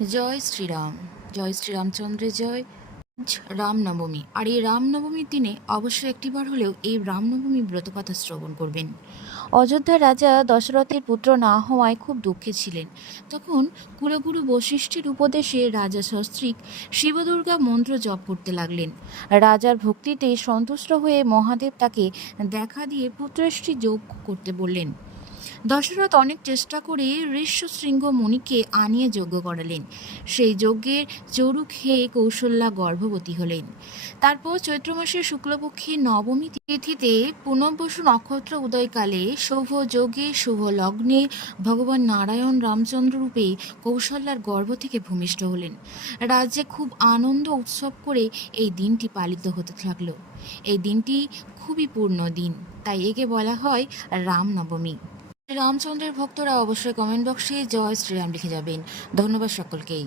জয় শ্রীরাম। জয় শ্রীরামচন্দ্রের জয়। আজ রামনবমী, আর এই রামনবমীর দিনে অবশ্যই একটিবার হলেও এই রামনবমী ব্রতকথা শ্রবণ করবেন। অযোধ্যার রাজা দশরথের পুত্র না হওয়ায় খুব দুঃখে ছিলেন। তখন কুলগুরু বশিষ্ঠের উপদেশে রাজা সস্ত্রীক শিবদুর্গা মন্ত্র জপ করতে লাগলেন। রাজার ভক্তিতে সন্তুষ্ট হয়ে মহাদেব তাকে দেখা দিয়ে পুত্রেষ্টি যোগ করতে বললেন। দশরথ অনেক চেষ্টা করে ঋষ্যশৃঙ্গ মুনিকে আনিয়ে যজ্ঞ করালেন। সেই যজ্ঞের চরু খেয়ে কৌশল্যা গর্ভবতী হলেন। তারপর চৈত্র মাসের শুক্লপক্ষের নবমী তিথিতে পুনর্বসু নক্ষত্র উদয়কালে শুভ যোগে শুভ লগ্নে ভগবান নারায়ণ রামচন্দ্র রূপে কৌশল্যার গর্ভ থেকে ভূমিষ্ঠ হলেন। রাজ্যে খুব আনন্দ উৎসব করে এই দিনটি পালিত হতে থাকলো। এই দিনটি খুবই পূর্ণ দিন, তাই একে বলা হয় রামনবমী। রামচন্দ্রের ভক্তরা অবশ্যই কমেন্ট বক্সে জয় শ্রীরাম লিখে যাবেন। ধন্যবাদ সকলকেই।